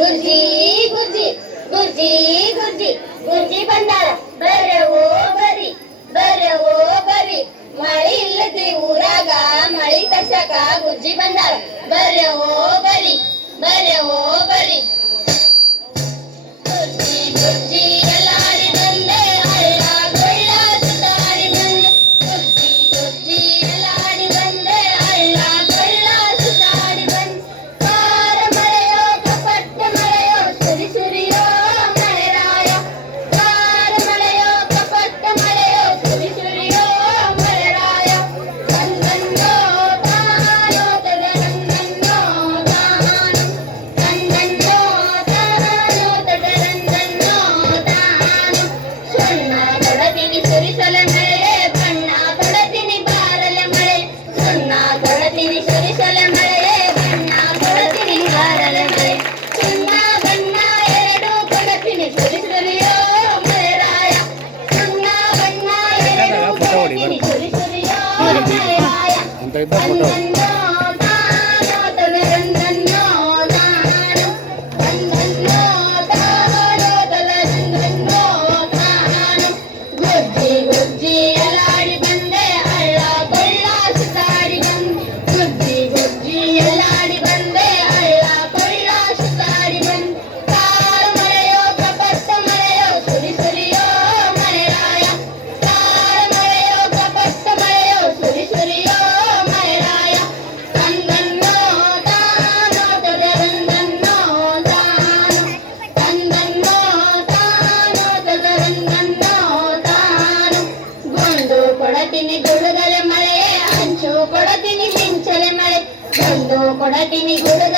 ಗುರ್ಜಿ ಗುರ್ಜಿ ಗುರ್ಜಿ ಗುರ್ಜಿ. ಗುರ್ಜಿ ಬಂದಾಳ. ಬರ್ರವೋ ಬರ್ರಿ ಬರ್ರವೋ ಬರ್ರಿ ಮಳಿ ಇಲ್ಲದಿ ಊರಾಗ ಮಳಿ ತರ್ಸಕ ಗುರ್ಜಿ ಬಂದಾಳ. ಬರ್ರವೋ ಬರ್ರಿ ಬರ್ರವೋ ಬರ್ರಿ Não tem nada. ಮಿಗುರು